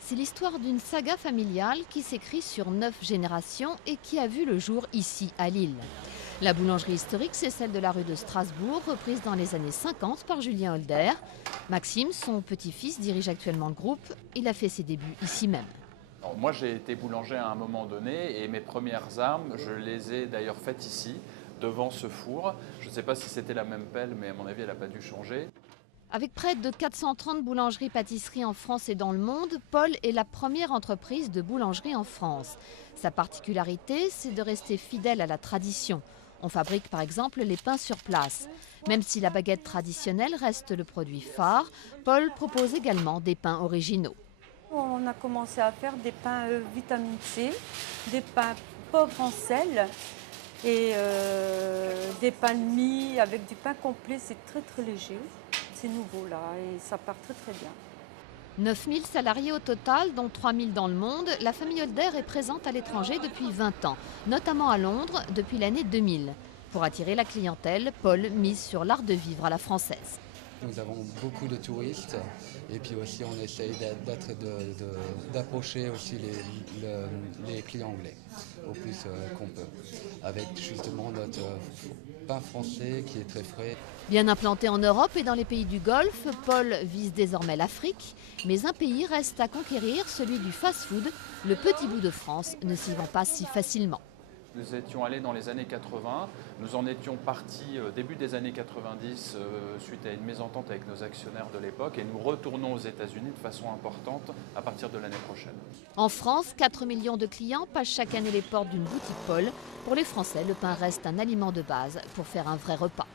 C'est l'histoire d'une saga familiale qui s'écrit sur 9 générations et qui a vu le jour ici, à Lille. La boulangerie historique, c'est celle de la rue de Strasbourg, reprise dans les années 50 par Julien Holder. Maxime, son petit-fils, dirige actuellement le groupe. Il a fait ses débuts ici même. Alors, moi, j'ai été boulanger à un moment donné et mes premières armes, je les ai d'ailleurs faites ici, devant ce four. Je ne sais pas si c'était la même pelle, mais à mon avis, elle n'a pas dû changer. Avec près de 430 boulangeries-pâtisseries en France et dans le monde, Paul est la première entreprise de boulangerie en France. Sa particularité, c'est de rester fidèle à la tradition. On fabrique par exemple les pains sur place. Même si la baguette traditionnelle reste le produit phare, Paul propose également des pains originaux. On a commencé à faire des pains vitamine C, des pains pauvres en sel et des pains de mie avec du pain complet. C'est très léger, c'est nouveau là et ça part très bien. 9000 salariés au total, dont 3000 dans le monde, la famille Holder est présente à l'étranger depuis 20 ans, notamment à Londres depuis l'année 2000. Pour attirer la clientèle, Paul mise sur l'art de vivre à la française. Nous avons beaucoup de touristes et puis aussi on essaye d'approcher aussi les clients anglais au plus qu'on peut, avec justement notre pain français qui est très frais. Bien implanté en Europe et dans les pays du Golfe, Paul vise désormais l'Afrique, mais un pays reste à conquérir, celui du fast-food. Le petit bout de France ne s'y vend pas si facilement. Nous étions allés dans les années 80, nous en étions partis début des années 90 suite à une mésentente avec nos actionnaires de l'époque et nous retournons aux États-Unis de façon importante à partir de l'année prochaine. En France, 4 millions de clients passent chaque année les portes d'une boutique Paul. Pour les Français, le pain reste un aliment de base pour faire un vrai repas.